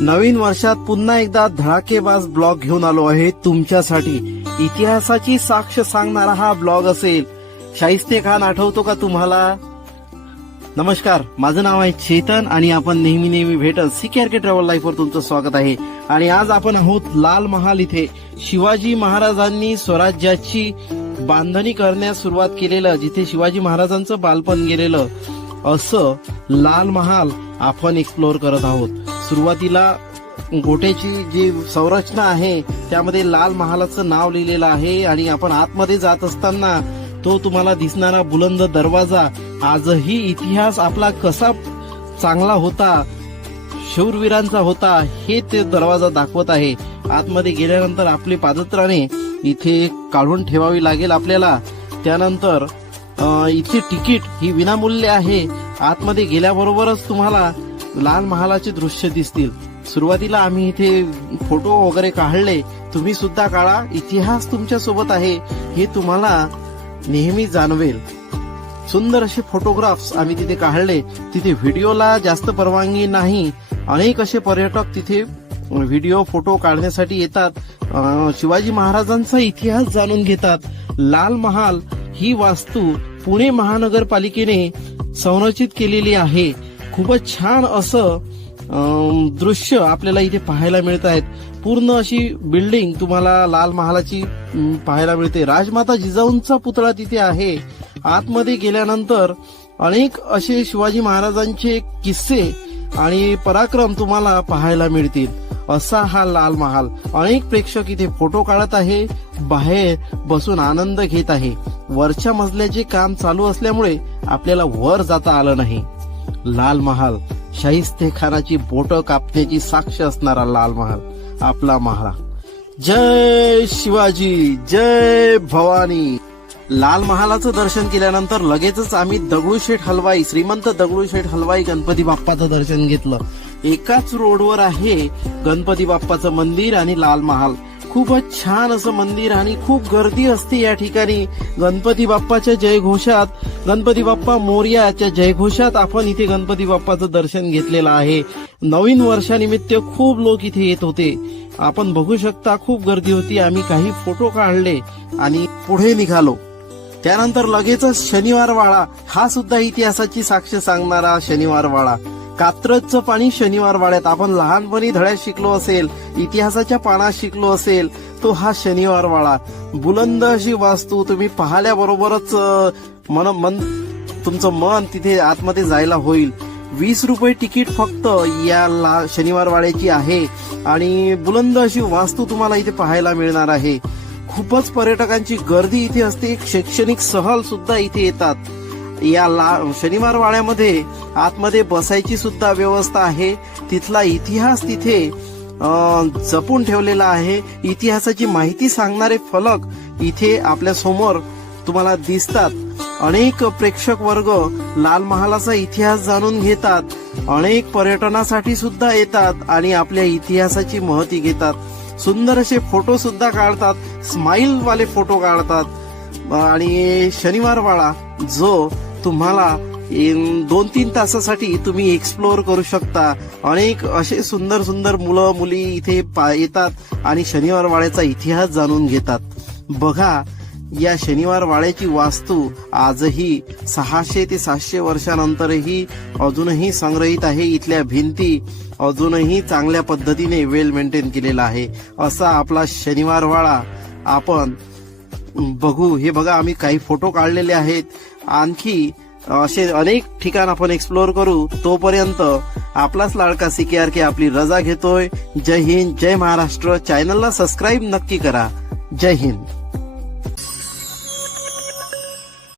नवीन वर्षात पुन्हा एकदा धडाकेबाज ब्लॉग घेऊन आलो आहे तुमच्यासाठी. इतिहासाची साक्ष सांगणारा हा ब्लॉग असेल. शाहिस्ते खान आठवतो का तुम्हाला? नमस्कार माझं नाव आहे चेतन आणि आपण नेहमी नेहमी भेटत सिकेआरके ट्रॅव्हल लाईफवर तुमचं स्वागत आहे. आणि आज आपण आहोत लाल महाल इथे. शिवाजी महाराजांनी स्वराज्याची बांधणी करण्यास सुरुवात केलेलं जिथे शिवाजी महाराजांचं बालपण गेलेलं. असं लाल महाल आपण एक्सप्लोअर करत आहोत. सुरुवातीला गोट्याची जी संरचना आहे त्यामध्ये लाल महालाचं नाव लिहिलेलं आहे आणि आपण आतमध्ये जात असताना तो तुम्हाला दिसणारा बुलंद दरवाजा. आजही इतिहास आपला कसा चांगला होता शूरवीरांचा होता हे ते दरवाजा दाखवत आहे. आतमध्ये गेल्यानंतर आपली पादत्राणे इथे काढून ठेवावी लागेल आपल्याला. त्यानंतर इथे तिकीट ही विनामूल्य आहे. आतमध्ये गेल्याबरोबरच तुम्हाला लाल महालाचे दृश्य दिसतील. सुरुवातीला आम्ही इथे फोटो वगैरे काढले. तुम्ही सुद्धा काढा. इतिहास तुमच्यासोबत आहे. हे तुम्हाला नेहमी जाणवेल. सुंदर असे फोटोग्राफ्स आम्ही तिथे काढले. तिथे व्हिडिओला जास्त परवानगी नाही. अनेक असे पर्यटक तिथे व्हिडिओ फोटो काढण्यासाठी येतात. शिवाजी महाराजांचा इतिहास जाणून घेतात. लाल महाल ही वास्तू पुणे महानगरपालिकेने संरचित केलेली आहे. खूपच छान असं दृश्य आपल्याला इथे पाहायला मिळत आहेत. पूर्ण अशी बिल्डिंग तुम्हाला लाल महालाची पाहायला मिळते. राजमाता जिजाऊंचा पुतळा तिथे आहे. आतमध्ये गेल्यानंतर अनेक असे शिवाजी महाराजांचे किस्से आणि पराक्रम तुम्हाला पाहायला मिळतील. असा हा लाल महाल. अनेक प्रेक्षक इथे फोटो काढत आहे. बाहेर बसून आनंद घेत आहे. वरच्या मजल्याचे काम चालू असल्यामुळे आपल्याला वर जाता आलं नाही. लाल महाल. शाहिस्तेखानाची बोट कापण्याची साक्ष असणारा लाल महाल. आपला महाल. जय शिवाजी जय भवानी. लाल महालाचं दर्शन केल्यानंतर लगेचच आम्ही दगडूशेठ हलवाई श्रीमंत दगडूशेठ हलवाई गणपती बाप्पाचं दर्शन घेतलं. एकाच रोडवर आहे गणपती बाप्पाचं मंदिर आणि लाल महाल. खूपच छान असं मंदिर आणि खूप गर्दी असते या ठिकाणी. गणपती बाप्पाच्या जयघोषात गणपती बाप्पा मोर्याच्या जयघोषात आपण इथे गणपती बाप्पाचं दर्शन घेतलेलं आहे. नवीन वर्षानिमित्त खूप लोक इथे येत होते. आपण बघू शकता खूप गर्दी होती आम्ही काही फोटो काढले आणि पुढे निघालो. त्यानंतर लगेचच शनिवार वाडा हा सुद्धा इतिहासाची साक्ष सांगणारा शनिवार वाडा कात्रजचं पाणी शनिवार वाड्यात. आपण लहानपणी धड्यात शिकलो असेल इतिहासाच्या पानात शिकलो असेल तो हा शनिवार वाडा. बुलंद अशी वास्तू तुम्ही पाहिल्याबरोबरच मन मन तुमचं मन तिथे आतमध्ये जायला होईल. वीस रुपये तिकीट फक्त या ला शनिवार वाड्याची आहे. आणि बुलंद अशी वास्तू तुम्हाला इथे पाहायला मिळणार आहे. खूपच पर्यटकांची गर्दी इथे असते. शैक्षणिक सहल सुद्धा इथे येतात. या ला शनिवार वाड्यामध्ये आतमध्ये बसायची सुद्धा व्यवस्था आहे. तिथला इतिहास तिथे जपून ठेवलेला आहे. इतिहासाची माहिती सांगणारे फलक इथे आपल्यासमोर तुम्हाला दिसतात. अनेक प्रेक्षक वर्ग लाल महालाचा इतिहास जाणून घेतात. अनेक पर्यटनासाठी सुद्धा येतात आणि आपल्या इतिहासाची महती घेतात. सुंदर असे फोटो सुद्धा काढतात. स्माइल वाले फोटो काढतात. आणि शनिवार वाडा जो तुम्हाला इन- दोन तीन तासासाठी तुम्ही एक्सप्लोअर करू शकता. अनेक असे सुंदर सुंदर मुलं मुली इथे पा- येतात आणि शनिवार वाड्याचा इतिहास जाणून घेतात. बघा या शनिवार वाड्याची वास्तू आजही सहाशे ते सातशे वर्षानंतरही अजूनही संग्रहित आहे. इथल्या भिंती अजूनही चांगल्या पद्धतीने वेल मेंटेन केलेला आहे. असा आपला शनिवार वाडा आपण बघू. हे बघा आम्ही काही फोटो काढलेले आहेत. आणखी असे अनेक ठिकाण आपण एक्सप्लोअर करू तोपर्यंत आपलाच लाडका सीकेआर के आपली रजा घेतोय. जय हिंद जय महाराष्ट्र. चॅनलला सबस्क्राईब नक्की करा. जय हिंद.